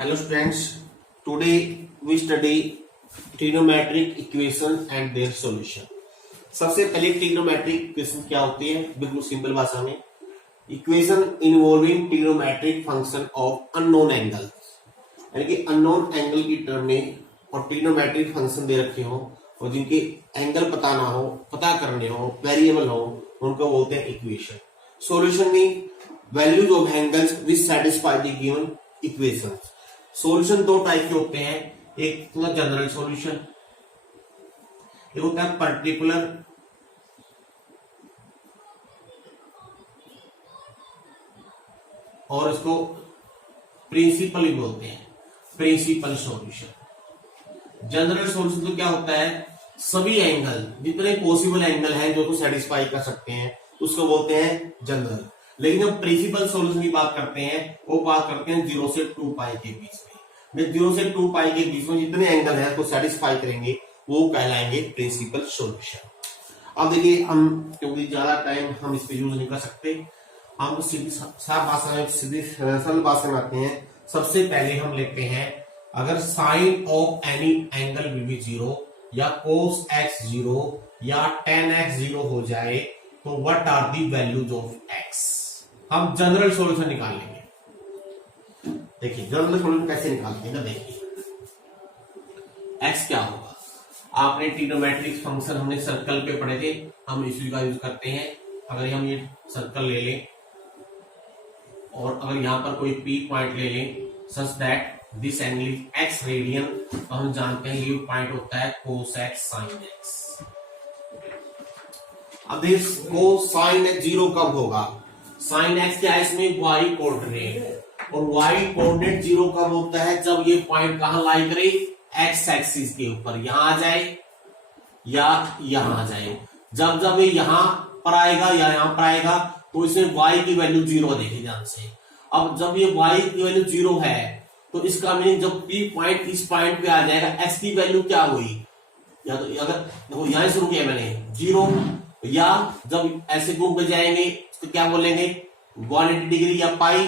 Hello students, today we study trigonometric equation and their solution. सबसे पहले trigonometric equation क्या होती है, बिल्कुल सिंपल भाषा में equation involving trigonometric function of unknown angle, यानी कि unknown angle की टर्म में और trigonometric function दे रखे हो और जिनके एंगल पता ना हो, पता करने हो, वेरिएबल हो, उनको बोलते हैं इक्वेशन. सॉल्यूशन में values of angles which satisfy the given equation. Solution दो टाइप के होते हैं, एक तो जनरल सॉल्यूशन, एक होता है पर्टिकुलर और इसको प्रिंसिपल भी बोलते हैं, प्रिंसिपल सॉल्यूशन. जनरल सॉल्यूशन तो क्या होता है, सभी एंगल जितने पॉसिबल एंगल हैं जो तो सेटिस्फाई कर सकते हैं उसको बोलते हैं जनरल. लेकिन जब प्रिंसिपल सॉल्यूशन की बात करते हैं वो बात करते हैं 0 से 2 पाई के बीच में. 0 से 2 पाई के बीच में जितने एंगल हैं तो सेटिस्फाई करेंगे वो कहलाएंगे प्रिंसिपल सॉल्यूशन. अब देखिए हम क्योंकि ज्यादा टाइम हम इस पे यूज नहीं कर सकते, हम सीधी साफ भाषा में सीधी सरल भाषा में आते हैं. सबसे पहले हम लेते हैं अगर साइन ऑफ एनी एंगल भी 0 या कोस x 0 या tan x 0 हो जाए तो what are the values of x. हम जनरल सॉल्यूशन निकाल लेंगे. देखिए जनरल सॉल्यूशन कैसे निकालते हैं, देखिए x क्या होगा. आपने ट्रिग्नोमेट्रिक फंक्शन हमने सर्कल पे पढ़े थे, हम इसी का यूज करते हैं. अगर हम ये सर्कल ले लें और अगर यहां पर कोई P पॉइंट ले लें such that this angle is x radian, तो हम जानते हैं ये पॉइंट होता है cos x sin x. अब दिस cos x 0 कब होगा, sin x क्या है इसमें y कोऑर्डिनेट, और y कोऑर्डिनेट 0 कब होता है जब ये पॉइंट कहां लाई करे, x एक्सिस के ऊपर, यहां आ जाए या यहां आ जाए. जब जब ये यहां पर आएगा या यहां पर आएगा तो इसमें y की वैल्यू 0 देखी ध्यान से. अब जब ये y की वैल्यू 0 है तो इसका मीनिंग जब P पॉइंट इस पॉइंट पे आ जाएगा x की वैल्यू क्या हुई, या तो अगर देखो यहां शुरू किया मैंने 0, या जब ऐसे घूम के जाएंगे तो क्या बोलेंगे 180 डिग्री या पाई,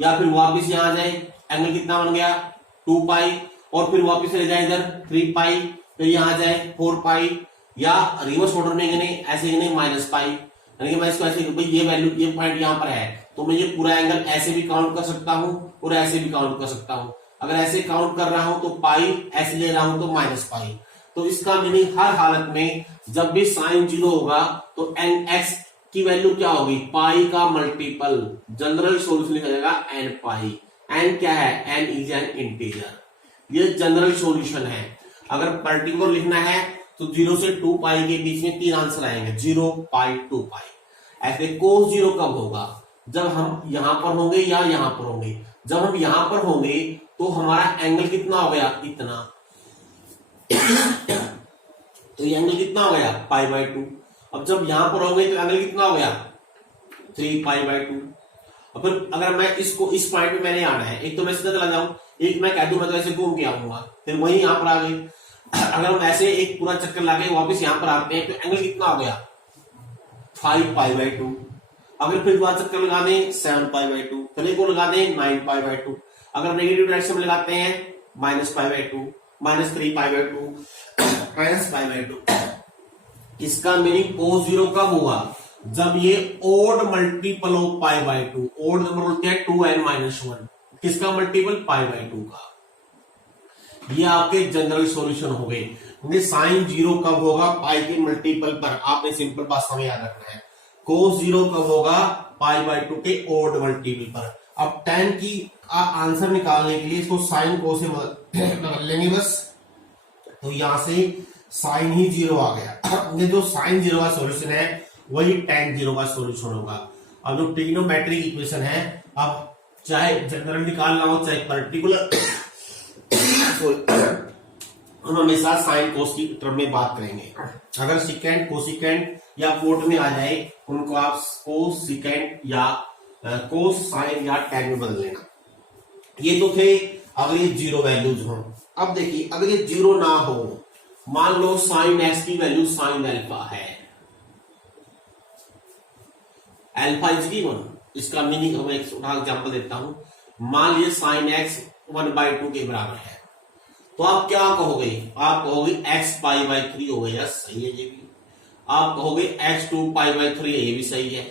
या फिर वापस यहां आ जाए एंगल कितना बन गया 2 पाई, और फिर वापस ले जाए इधर 3 पाई, फिर यहां आ जाए 4 पाई, या रिवर्स ऑर्डर में गिने ऐसे गिने माइनस पाई. यानी कि मैं इसको ऐसे भाई ये वैल्यू ये पॉइंट यहां पर है तो मैं ये पूरा एंगल ऐसे भी काउंट कर सकता हूं और ऐसे भी काउंट कर सकता हूं. अगर ऐसे काउंट कर रहा हूं तो पाई, ऐसे ले रहा हूं तो माइनस पाई. तो इसका मीनिंग हर हालत में जब भी साइन 0 होगा तो एन एक्स की वैल्यू क्या होगी, पाई का मल्टीपल. जनरल सॉल्यूशन लिखा जाएगा एन पाई. एन क्या है, एन इज एन इंटीजर. ये जनरल सॉल्यूशन है. अगर पर्टिकुलर लिखना है तो 0 से 2 पाई के बीच में 3 आंसर आएंगे, 0 पाई 2 पाई. ऐसे कोस 0 कब होगा, जब हम यहां पर होंगे या यहां पर होंगे. जब हम यहां पर होंगे तो हमारा एंगल कितना हो गया, इतना. तो ये एंगल कितना हो गया पाई बाय 2. अब जब यहां पर होंगे तो एंगल कितना हो गया 3 पाई बाय 2. और फिर अगर मैं इसको इस पॉइंट पे मैंने आना है, एक तो मैं सीधा चला जाऊं, एक मैं कह दूं मैं तो ऐसे घूम के आऊंगा, फिर वही यहां पर आ गई. अगर हम ऐसे एक पूरा चक्कर लाके वापस यहां पर आते हैं तो एंगल कितना हो गया 5 पाई बाय 2. अगर फिर दोबारा चक्कर लगा दें 7 पाई बाय 2, फिर एक और लगा दें 9 पाई बाय 2. अगर नेगेटिव डायरेक्शन में लगाते हैं minus pi by 2, minus 3 pi by 2, minus pi by 2. इसका मीनिंग cos 0 कब हुआ, जब ये odd multiple of pi by 2. Odd number बोलते हैं 2n-1. किसका मल्टीपल, पाई बाय 2 का. ये आपके जनरल सॉल्यूशन हो गए. साइन 0 कब होगा, पाई के मल्टीपल पर. आपने सिंपल भाषा में याद रखना है. cos 0 कब होगा, पाई बाय 2 के ओड मल्टीपल पर. अब tan की आंसर निकालने के लिए इसको साइन को से बदल लेंगे बस. तो यहां से साइन ही 0 आ गया. ये जो साइन 0 का सॉल्यूशन है वही tan 0 का सॉल्यूशन होगा. अब जो ट्रिग्नोमेट्रिक इक्वेशन है, अब चाहे जनरल निकालना हो चाहे पर्टिकुलर, हम हमेशा साइन कोस की टर्म में बात करेंगे. अगर सिकेंड कोसिकेंड या कोट में आ जाए उनको आप कोस सिकेंड या कोस साइन या टैन में बदल लेना. ये तो थे अगर ये 0 वैल्यूज हो. अब देखिए अगर ये 0 ना हो, मान लो साइन एक्स की वैल्यू साइन अल्फा है, अल्फा इज गिवन. इसका मीनिंग मैं एक एग्जांपल देता हूं. मान लीजिए साइन एक्स 1/2 के बराबर है। तो आप क्या कहोगे, आप कहोगे x पाई बाई 3 हो गया, सही है ये भी। आप कहोगे x 2 पाई बाई 3 है, ये भी सही है।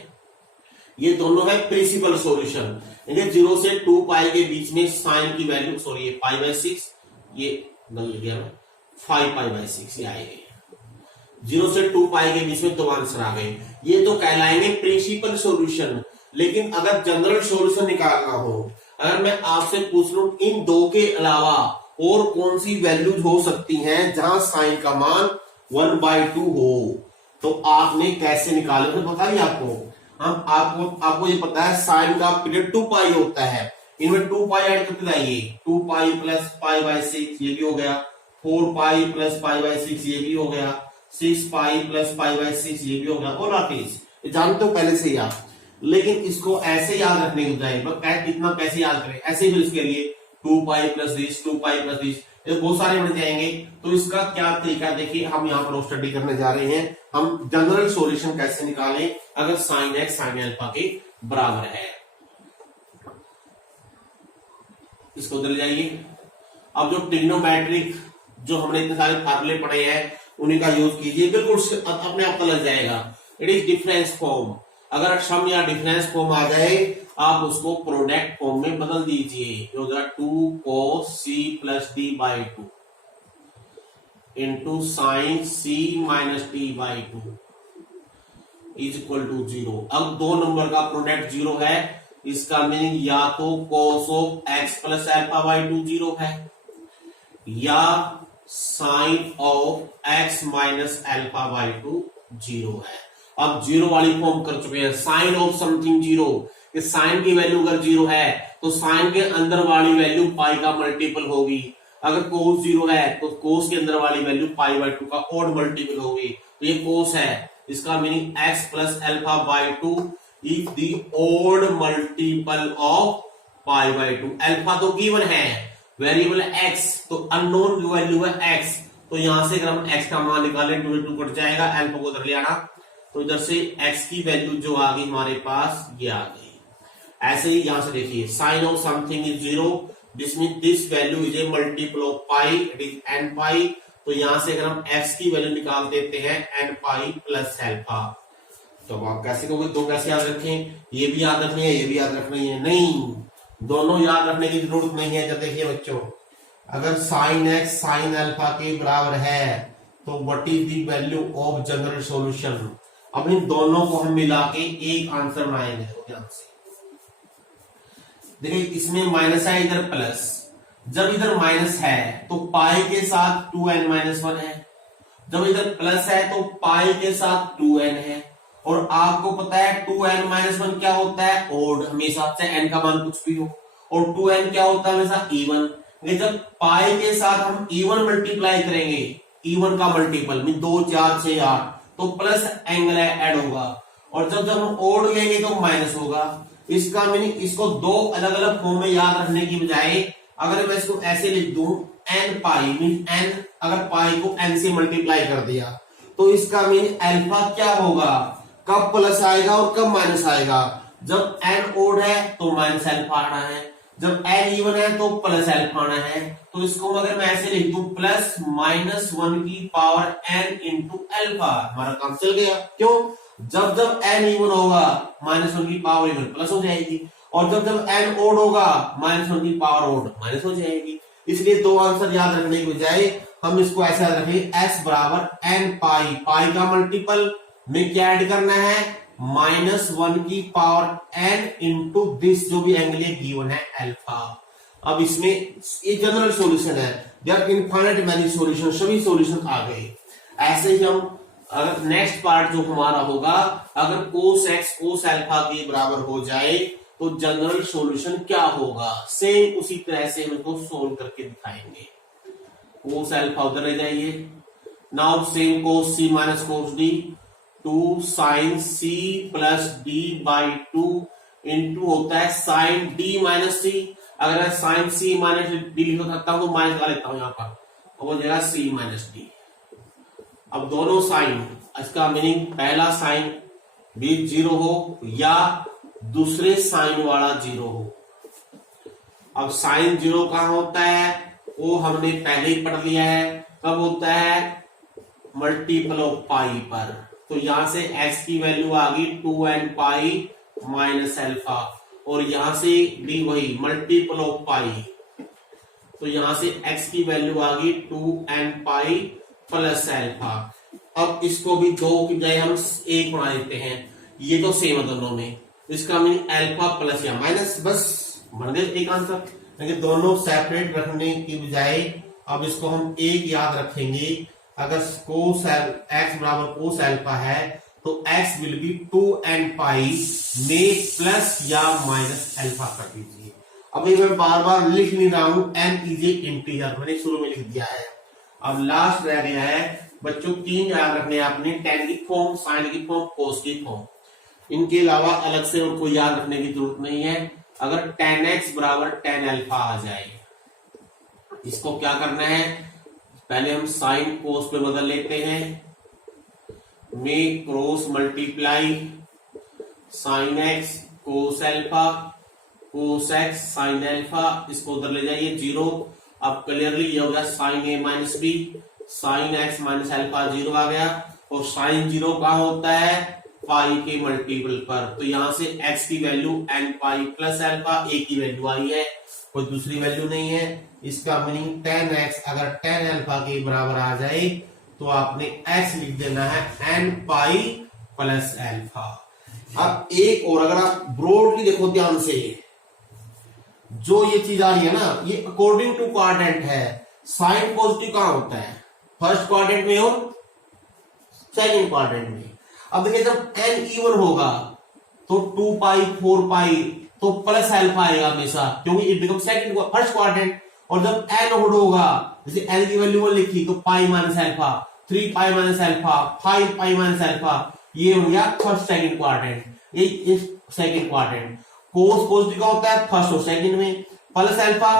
ये दोनों है प्रिंसिपल सॉल्यूशन। 0 से 2 पाई के बीच में साइन की वैल्यू, सॉरी ये पाई बाई 6, ये गलत गया मैं, 5 पाई बाई 6 ये आएगी। 0 से 2 पाई के बीच में दो आंसर आ गए। ये तो कहलाएंगे प्रिंसिपल सॉल्यूशन। लेकिन अगर जनरल सॉल्यूशन निकालना हो, अगर मैं आपसे पूछ लूं इन दो के अलावा और कौन सी वैल्यूज हो सकती हैं जहां साइन का मान 1/2 हो, तो आपने कैसे निकाले तो पता ही आपको। हम आपको ये पता है साइन का पीरियड 2 पाई होता है, इनमें 2 पाई ऐड करते जाइए, 2 पाई प्लस पाई बाई 6 ये भी हो गया, 4 पाई प्लस पाई बाई 6 ये भी हो गया, 6 पाई प्लस पाई बाई 6 ये भी हो गया, और आखिर जानते हो पहले से ही आप। लेकिन इसको ऐसे याद रखने की बजाय इतना कैसे याद करें, ऐसे भी इसके लिए 2 pi plus this, 2 pi plus this, ये बहुत सारे बन जाएंगे। तो इसका क्या तरीका देखिए, हम यहाँ पर स्टडी करने जा रहे हैं, हम जनरल सॉल्यूशन कैसे निकालें अगर साइन एक्स साइन अल्फा के बराबर है। इसको उधर जाइए। अब जो ट्रिग्नोमेट्रिक जो हमने इतने सारे फार्मूले पढ़े हैं उन्हीं का यूज कीजिए, बिल्कुल अपने आप पता लग जाएगा। It is difference form. अगर सम या डिफरेंस फॉर्म आ जाए आप उसको प्रोडक्ट फॉर्म में बदल दीजिए। 2 cos c plus d by 2 into sine c minus d by 2 is equal to 0। अब दो नंबर का प्रोडक्ट 0 है, इसका मीनिंग या तो cos of x plus alpha by 2 0 है, या sine of x minus alpha by 2 0 है। अब 0 वाली फॉर्म कर चुके हैं, साइन ऑफ समथिंग 0, कि साइन की वैल्यू अगर 0 है तो साइन के अंदर वाली वैल्यू पाई का मल्टीपल होगी। अगर कोस 0 है तो कोस के अंदर वाली वैल्यू पाई बाई 2 का ऑड मल्टीपल होगी। तो ये कोस है, इसका meaning x plus alpha by 2 is the odd multiple of pi by 2। Alpha तो गिवन है, वेरिएबल है x, तो अननोन वैल्यू है x। तो यहां से अगर हम x का मान निकालें 2 कट जाएगा, एल्फा को उधर ले आना, तो इधर से x की वैल्यू जो आ गई हमारे पास ये आ गई। ऐसे ही यहां से देखिए sine of something is 0, this mean this value is a multiple of pi, it is n pi. तो यहां से अगर हम x की वैल्यू निकाल देते हैं n पाई प्लस एल्फा, तो आप कैसे कहोगे, दो कैसे याद रखें, ये भी याद रखनी है ये भी याद रखनी है, नहीं दोनों याद रखने की जरूरत नहीं है। जब देखिए बच्चों, अगर साइन एक्स साइन अल्फा के बराबर है तो what is the value of general solution. अब इन दोनों को हम मिला के एक आंसर बनाएंगे। ध्यान से देखिए, इसमें माइनस है, इधर प्लस। जब इधर माइनस है तो पाई के साथ 2n माइनस 1 है, जब इधर प्लस है तो पाई के साथ 2n है। और आपको पता है 2n माइनस 1 क्या होता है, ओड, हमेशा चाहे n का मान कुछ भी हो। और 2n क्या होता है, हमेशा इवन। जब पाई के साथ हम इवन मल्टीप्लाई करेंगे, इवन का मल्टीपल में 2 4 6 8, तो प्लस एंगल ऐड होगा। और जब हम ओड लेंगे तो माइनस होगा। इसका मीनिंग, इसको दो अलग अलग फॉर्म में याद रखने की बजाय अगर मैं इसको ऐसे लिख दूं n पाई, मीन n, अगर पाई को n से मल्टीप्लाई कर दिया तो इसका मीन अल्फा क्या होगा, कब प्लस आएगा और कब माइनस आएगा। जब n ओड है तो माइनस अल्फा आना है, जब n इवन है तो प्लस अल्फा आना है। तो इसको अगर मैं ऐसे लिख दूं प्लस माइनस 1 की पावर n इंटू अल्फा, हमारा काम चल गया। क्यों, जब जब n इवन होगा माइनस 1 की पावर इवन प्लस हो जाएगी, और जब जब n ओड होगा माइनस 1 की पावर ओड माइनस हो जाएगी। इसलिए दो आंसर याद रखने की बजाय हम इसको ऐसा याद रखेंगे, s बराबर n पाई, पाई का मल्टीपल में क्या ऐड करना है, माइनस 1 की पावर n इंटू दिस जो भी एंगल गिवन है अल्फा। अब इसमें ये जनरल सॉल्यूशन है, जब इनफाइनाइट मैनी सॉल्यूशन, सभी सॉल्यूशन आ गए। ऐसे ही हम अगर नेक्स्ट पार्ट जो हमारा होगा, अगर कोस एक्स कोस अल्फा के बराबर हो जाए तो जनरल सॉल्यूशन क्या होगा, सेम उसी तरह से हम इसको सोल्व करके दिखाएंगे। कोस अल्फा उधर ले जाइए, now same cos C minus cos D, 2 sine C plus D by 2 into होता है साइन डी माइनस सी। अगर मैं साइन सी माइनस डी लिख सकता हूं तो माइनस का लेता हूं यहां पर, हो जाएगा सी माइनस डी। अब दोनों साइन, इसका मीनिंग पहला साइन भी 0 हो या दूसरे साइन वाला 0 हो। अब साइन 0 कहाँ होता है वो हमने पहले ही पढ़ लिया है, कब होता है मल्टीपल ऑफ पाई पर। तो यहां से x की वैल्यू आ गई 2n पाई माइनस अल्फा, और यहां से भी वही मल्टीपल ऑफ पाई, तो यहां से x की वैल्यू आ गई 2n पाई प्लस अल्फा। अब इसको भी 2 की बजाय हम 1 बना देते हैं, ये तो सेम है दोनों में, इसका मीनिंग अल्फा प्लस या माइनस, बस बन गए एक आंसर। लेकिन दोनों सेपरेट रखने की बजाय अब इसको हम एक याद रखेंगे, अगर कोस x बराबर कोस अल्फा है तो x विल बी 2n पाई में प्लस या माइनस अल्फा कर दीजिए। अब ये मैं बार बार लिख नहीं रहा हूं, n इज ए इंटीजर मैंने शुरू में लिख दिया है। अब लास्ट रह गया है बच्चों 3 याद रखने आपने, tan की फॉर्म, साइन की फॉर्म, कोस की फॉर्म, इनके अलावा अलग से उनको याद रखने की जरूरत नहीं है। अगर tan x बराबर tan अल्फा आ जाए, इसको क्या करना है, पहले हम साइन कोस पे बदल लेते हैं, में cross multiply sine x cos alpha, cos x sine alpha, इसको उधर ले जाइए 0। अब क्लियरली ये हो गया sine A minus B, sine x minus alpha 0 आ गया, और साइन 0 कहाँ होता है पाई के मल्टीपल पर, तो यहां से x की value n pi plus alpha, a की वैल्यू आई है, कोई दूसरी वैल्यू नहीं है। इसका मीनिंग tan x अगर tan अल्फा के बराबर आ जाए तो आपने x लिख देना है n पाई प्लस अल्फा। अब एक और अगर आप ब्रॉडली देखो ध्यान से, जो ये चीज आ रही है ना ये अकॉर्डिंग टू क्वाड्रेंट है। साइन पॉजिटिव कहां होता है, फर्स्ट क्वाड्रेंट में और सेकंड क्वाड्रेंट में। अब देखिए जब n इवन होगा तो 2 पाई 4 पाई तो प्लस अल्फा आएगा हमेशा, क्योंकि it become second first quadrant. और जब n ऑड होगा, जैसे n की वैल्यू 1 लिखी तो pi minus alpha, 3 pi minus alpha, 5 pi minus alpha, ये हो गया फर्स्ट सेकंड क्वाड्रेंट, ये सेकंड क्वाड्रेंट। कोस पॉजिटिव का होता है फर्स्ट और सेकंड में, plus alpha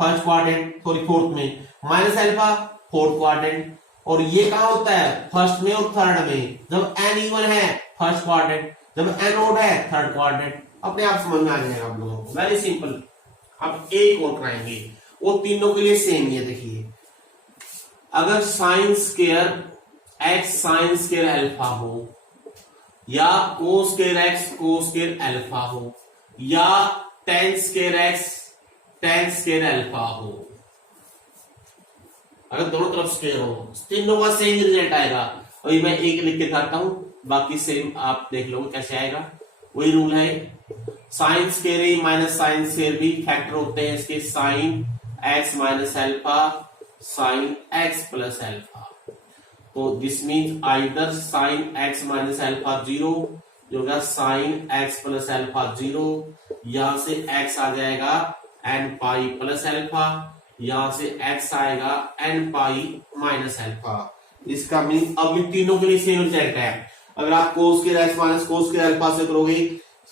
first quadrant sorry fourth में, माइनस अल्फा फोर्थ क्वाड्रेंट, और ये कहां होता है फर्स्ट में और थर्ड में। जब n इवन है फर्स्ट क्वाड्रेंट, जब n ऑड है थर्ड क्वाड्रेंट। अपने आप समझ में आ जाएगा आप लोगों को, वेरी सिंपल। अब एक और कराएंगे, वो तीनों के लिए सेम ही है। देखिए अगर sine square x sine square alpha हो, या cos square x cos square alpha हो, या tan square x tan square alpha हो, अगर दोनों तरफ स्क्वायर हो, तीनों का सेम रिजल्ट आएगा। वही मैं एक लिख के दिखाता हूं, बाकी सेम आप देख लो कैसे आएगा। वही रूल है, sine square A minus sine square B factor होते हैं इसके, sine x minus alpha sine x plus alpha. तो this means either sine x minus alpha 0 जो होगा साइन एक्स प्लस अल्फा 0, यहां से x आ जाएगा n पाई प्लस अल्फा, यहां से x आएगा n पाई माइनस अल्फा। इसका मीन अब इन तीनों के लिए सेम रिजल्ट है। अगर आप कोस के एक्स माइनस कोस के अल्फा से करोगे,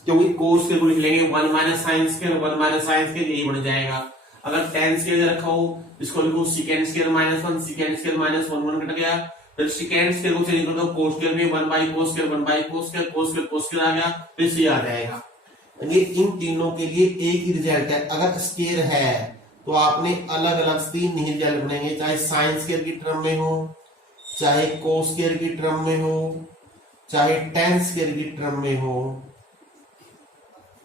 क्योंकि कोस के को लिख लेंगे 1 minus sine square 1 minus sine square, यही बन जाएगा। अगर tan स्क्वायर रखा हो इसको लिखो second square minus 1 second square minus 1 1 cut गया, फिर सेकंड स्क्वायर को चेंज कर दो कोस स्क्वायर में 1 by cos square 1 by cos square, cos square cos square आ गया, फिर से आ जाएगा। ये इन तीनों के लिए एक ही रिजल्ट है। अगर स्क्वायर है तो आपने अलग अलग 3 नहीं रिजल्ट बनेंगे, चाहे साइन स्क्वायर की टर्म में हो, चाहे कोस स्क्वायर की टर्म में हो, चाहे tan स्क्वायर की टर्म में हो।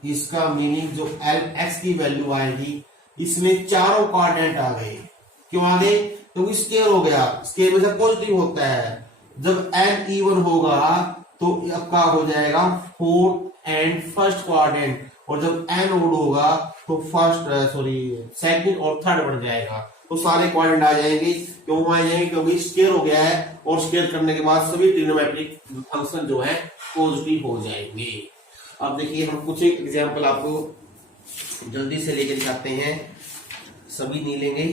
इसका मीनिंग जो x की वैल्यू आएगी, इसमें चारों क्वाड्रेंट आ गए। क्यों आ गए? क्योंकि स्क्वायर हो गया, स्क्वायर में से पॉजिटिव होता है। जब n इवन होगा तो आपका हो जाएगा फोर्थ एंड फर्स्ट क्वाड्रेंट, और जब n ओड होगा तो फर्स्ट सेकंड और थर्ड बन जाएगा। तो सारे क्वाड्रेंट आ जाएंगे। क्यों आ जाएंगे? क्योंकि स्क्वायर हो गया है, और स्क्वायर करने के बाद सभी ट्रिग्नोमेट्रिक फंक्शन जो है पॉजिटिव हो जाएंगे। अब देखिए हम कुछ एक एग्जांपल आपको जल्दी से लेके दिखाते हैं, सभी नहीं लेंगे।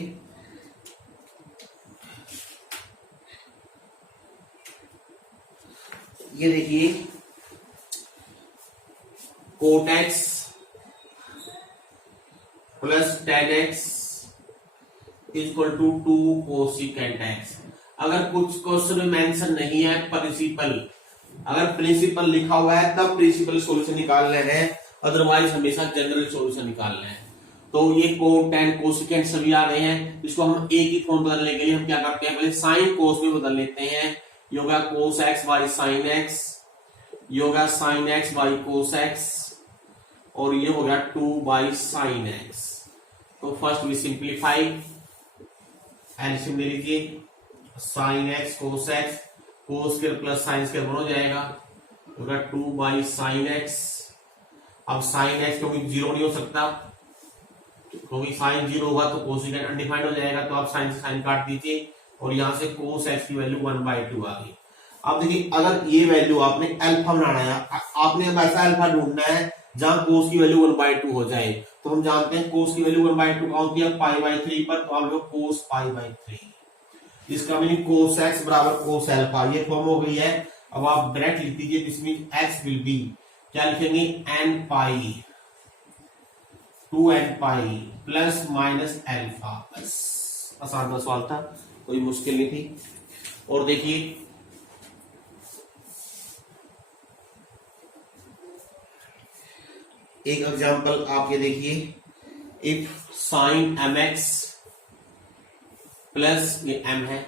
ये देखिए cot x plus tan x equal to 2 cosecant x. अगर कुछ क्वेश्चन में मेंशन नहीं है प्रिंसिपल, अगर प्रिंसिपल लिखा हुआ है तब प्रिंसिपल सॉल्यूशन निकालना है, अदरवाइज हमेशा जनरल सॉल्यूशन निकालना है। तो ये कोट टेन कोसिकेंट सभी आ गए हैं। इसको हम एक ही फॉर्म बदलने के लिए हम क्या करते हैं, पहले साइन कोस में बदल लेते हैं। ये होगा cos x by sine x, ये होगा sine x by cos x, और ये हो गया 2 बाई साइन एक्स। तो फर्स्ट वी सिंप्लीफाई, एलसीएम ले लीजिए, sine x cos x, cos square plus sine square बन हो जाएगा, होगा 2 बाई साइन एक्स। अब साइन एक्स क्योंकि जीरो नहीं हो सकता, क्योंकि साइन जीरो होगा तो कोसिकेंट अनडिफाइंड हो जाएगा, तो आप साइन से साइन काट दीजिए और यहां से कोस एक्स की वैल्यू 1/2 आ गई। अब देखिए अगर ये वैल्यू आपने अल्फा बनाना है, आपने अब ऐसा अल्फा ढूंढना है जहां कोस की वैल्यू 1/2 हो जाए, तो हम जानते हैं कोस की वैल्यू 1/2 कहाँ होती है, पाई/3 पर, तो आप लोग कोस पाई/3। इसका मीनिंग कोस एक्स बराबर कोस अल्फा, ये फॉर्म हो गई है। अब आप डायरेक्ट लिख दीजिए, this mean x will B, क्या लिखेंगे, n पाई 2n pi plus minus alpha. बस आसान सवाल था, कोई मुश्किल नहीं थी। और देखिए एक एग्जांपल आप ये देखिए, इफ साइन mx प्लस ये m है,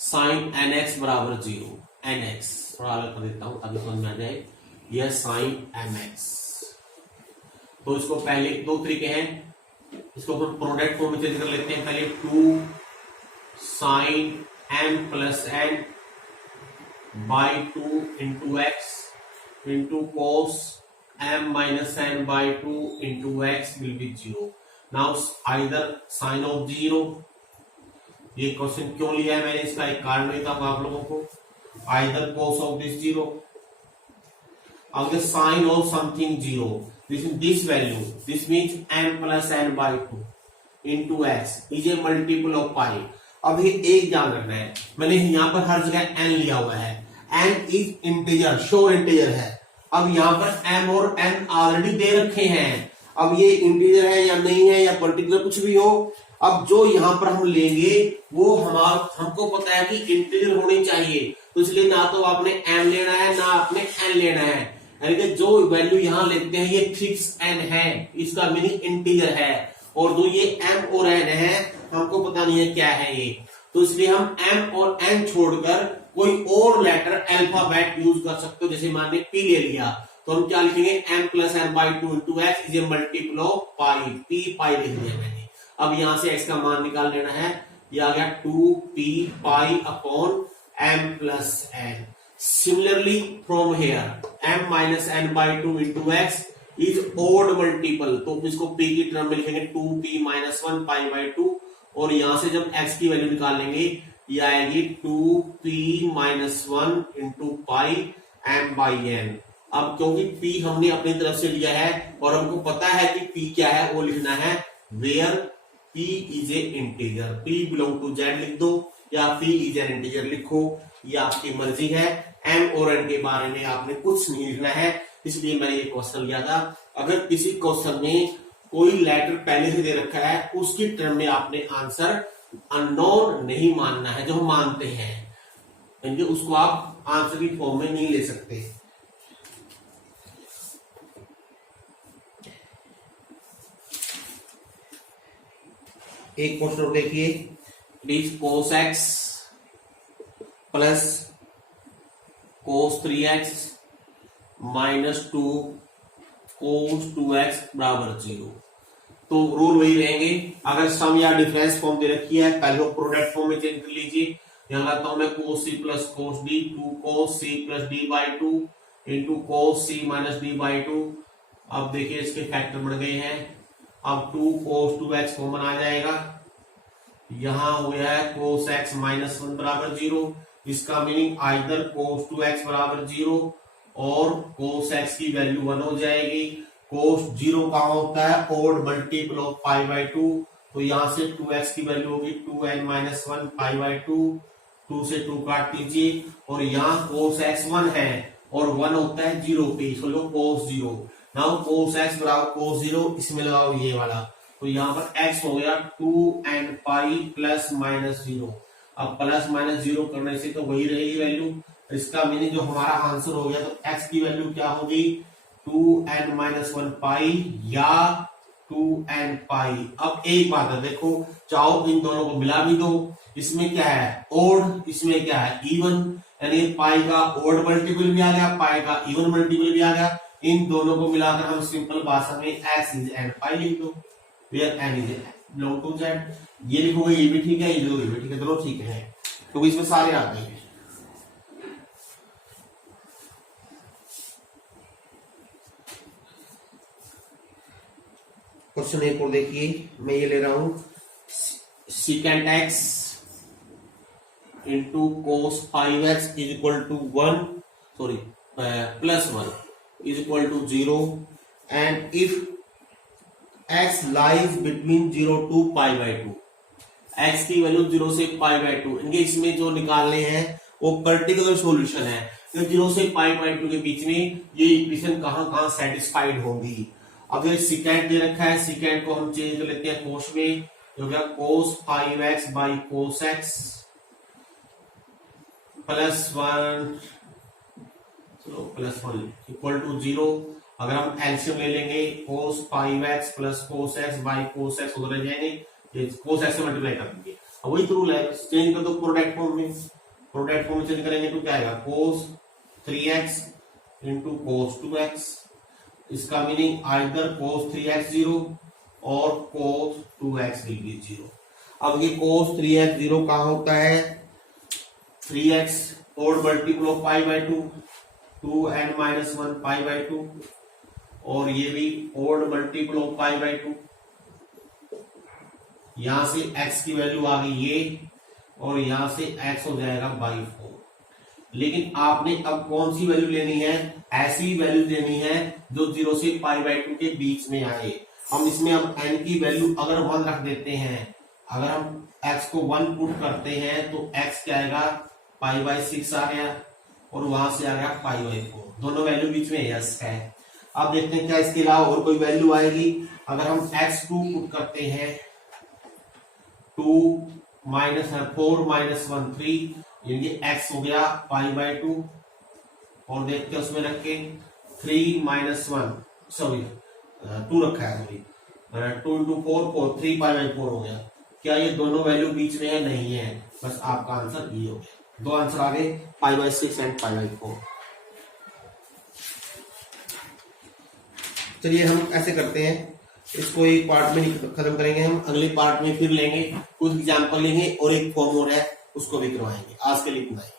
साइन nx बराबर 0, nx थोड़ा अलग कर देता हूं ताकि समझ में आ जाए, यह साइन mx। तो इसको पहले दो तरीके हैं, इसको अपन प्रोडक्ट फॉर्म में चेंज कर लेते हैं। पहले 2 sine m plus n by 2 into x into cos m minus n by 2 into x will be 0। Now either sine of 0, ये क्वेश्चन क्यों लिया है मैंने, इसका एक कारण देता हूं आप लोगों को, either cos of this 0, of the sign of something 0, this value, this means m plus n by 2 into x is a multiple of pi। अब ये एक ध्यान रखना है, मैंने यहाँ पर हर जगह n लिया हुआ है, n is integer, sure integer है। अब यहाँ पर m और n ऑलरेडी दे रखे हैं, अब ये इंटीजर है या नहीं है या पर्टिकुलर कुछ भी हो, अब जो यहाँ पर हम लेंगे वो हमको पता है कि इंटीजर होनी चाहिए, तो इसलिए ना तो आपने m लेना है ना आपने n लेना है, यानी कि जो वैल्यू यहां लेते हैं ये फिक्स n है, इसका मीनिंग इंटीजर है, और जो ये m और n है हमको पता नहीं है क्या है ये, तो इसलिए हम m और n छोड़कर कोई और लेटर अल्फाबेट यूज कर सकते हो। जैसे मान ली p ले लिया तो हम क्या लिखेंगे, m plus n by 2 into x is a multiple of pi, p पाई लिख दिया मैंने। अब यहां से x का मान निकाल लेना है, ये आ गया 2p pi upon m plus n। Similarly from here m minus n by 2 into x is odd multiple, तो इसको p की टर्म में लिखेंगे 2p minus 1 pi by 2, और यहां से जब x की वैल्यू निकालेंगे ये आएगी 2p minus 1 into pi m by n। अब क्योंकि p हमने अपनी तरफ से लिया है और हमको पता है कि p क्या है, वो लिखना है where p is a integer, p belong to z लिख दो या p is an integer लिखो, ये आपकी मर्जी है। m और n के बारे में आपने कुछ नहीं लिखना है, इसलिए मैंने ये क्वेश्चन लिया था। अगर किसी क्वेश्चन में कोई लेटर पहले से दे रखा है उसकी टर्म में आपने आंसर अननोन नहीं मानना है, जो हम मानते हैं यानी उसको आप आंसर की फॉर्म में नहीं ले सकते। एक क्वेश्चन देखिए, please cos x plus cos 3x minus 2 cos 2x बराबर 0। तो रूल वही रहेंगे, अगर सम या डिफरेंस फॉर्म दे रखी है पहले वो प्रोडक्ट फॉर्म में चेंज कर लीजिए। यहां लाता हूं मैं कोस c plus cos d, 2 cos c plus d by 2 into cos c minus d by 2। अब देखिए इसके फैक्टर बढ़ गए हैं, अब 2 कोस 2x कॉमन आ जाएगा, यहां हो गया है कोस x माइनस 1 बराबर 0। इसका मीनिंग आइदर कोस 2x बराबर 0 और कोस x की वैल्यू 1 हो जाएगी। कोस 0 कहां होता है, odd multiple of pi by 2, तो यहां से 2x की वैल्यू होगी 2n माइनस 1 पाई बाई 2, 2 से 2 काट दीजिए, और यहाँ कोस x 1 है और 1 होता है 0 पे, इसको लो कोस 0। नाउ कोस x बराबर कोस 0, इसमें लगाओ ये वाला, तो यहाँ पर x हो गया 2n पाई प्लस माइनस 0। अब प्लस माइनस 0 करने से तो वही रहेगी वैल्यू, इसका मीनिंग जो हमारा आंसर हो गया, तो x की वैल्यू क्या होगी 2n माइनस 1 पाई या 2n पाई। अब एक बात है, देखो चाहो इन दोनों को मिला भी दो, इसमें क्या है ओड, इसमें क्या है इवन, यानी पाई का ओड मल्टीपल भी आ गया, पाई का इवन मल्टीपल भी आ गया। इन दोनों को मिलाकर हम सिंपल भाषा में x इज n पाई लिख दो, where n is belong to z। ये लिखोगे ये भी ठीक है, ये लिखोगे ये भी ठीक है, दोनों ठीक है, तो इसमें सारे आते हैं। क्वेश्चन एक और देखिए, मैं ये ले रहा हूं secant x into cos 5x is equal to 1, sorry plus 1 is equal to 0, and if x lies between 0 to pi by 2, x की वैल्यू 0 से pi by 2, इनके इसमें जो निकालने हैं वो पर्टिकुलर सॉल्यूशन है, तो 0 से pi by 2 के बीच में ये इक्वेशन कहां सेटिस्फाइड होंगी। अब ये secant दे रखा है, secant को हम चेंज कर लेते हैं cos में, हो गया cos 5x by cos x plus 1, चलो प्लस 1 इक्वल टू 0। अगर हम एलसीएम ले लेंगे cos 5x plus cos x by cos x उधर जाएंगे, ये cos x से मल्टीप्लाई कर देंगे। अब वही रूल है, चेंज कर दो प्रोडक्ट फॉर्म में, प्रोडक्ट फॉर्म में चेंज करेंगे तो क्या आएगा cos 3x into cos 2x, इसका मीनिंग आइदर cos 3x 0 और cos 2x विल बी 0। अब ये cos 3x 0 कहां होता है, 3x और multiple of pi by 2, 2n minus 1 pi by 2, और ये भी odd multiple of pi by 2। यहां से x की वैल्यू आ गई ये, और यहां से x हो जाएगा बाई 4। लेकिन आपने अब कौन सी वैल्यू लेनी है, ऐसी वैल्यू लेनी है जो 0 से पाई बाय 2 के बीच में आए। हम इसमें अब n की वैल्यू अगर 1 रख देते हैं, अगर हम x को 1 पुट करते हैं तो x क्या आएगा पाई बाय 6 आ गया, और वहां से आ गया पाई बाय 4, दोनों वैल्यू बीच में यस है। अब देखते हैं क्या इसके अलावा और कोई वैल्यू आएगी। अगर हम x2 पुट करते हैं, 2 माइनस 4 माइनस 1 3, यानी x हो गया पाई बाय 2, और देखते हैं उसमें रख के 3 माइनस 1, सॉरी 2 रखा है, सॉरी 2 इंटू 4 4, 3 पाई बाय 4 हो गया। क्या ये दोनों वैल्यू बीच में है, नहीं है, बस आपका आंसर ये हो गया। दो आंसर आ गए, pi by 6 and pi by 4। चलिए हम ऐसे करते हैं, इसको एक पार्ट में खत्म करेंगे, हम अगले पार्ट में फिर लेंगे, कुछ एग्जाम्पल लेंगे और एक फॉर्म और है उसको भी करवाएंगे। आज के लिए इतना ही।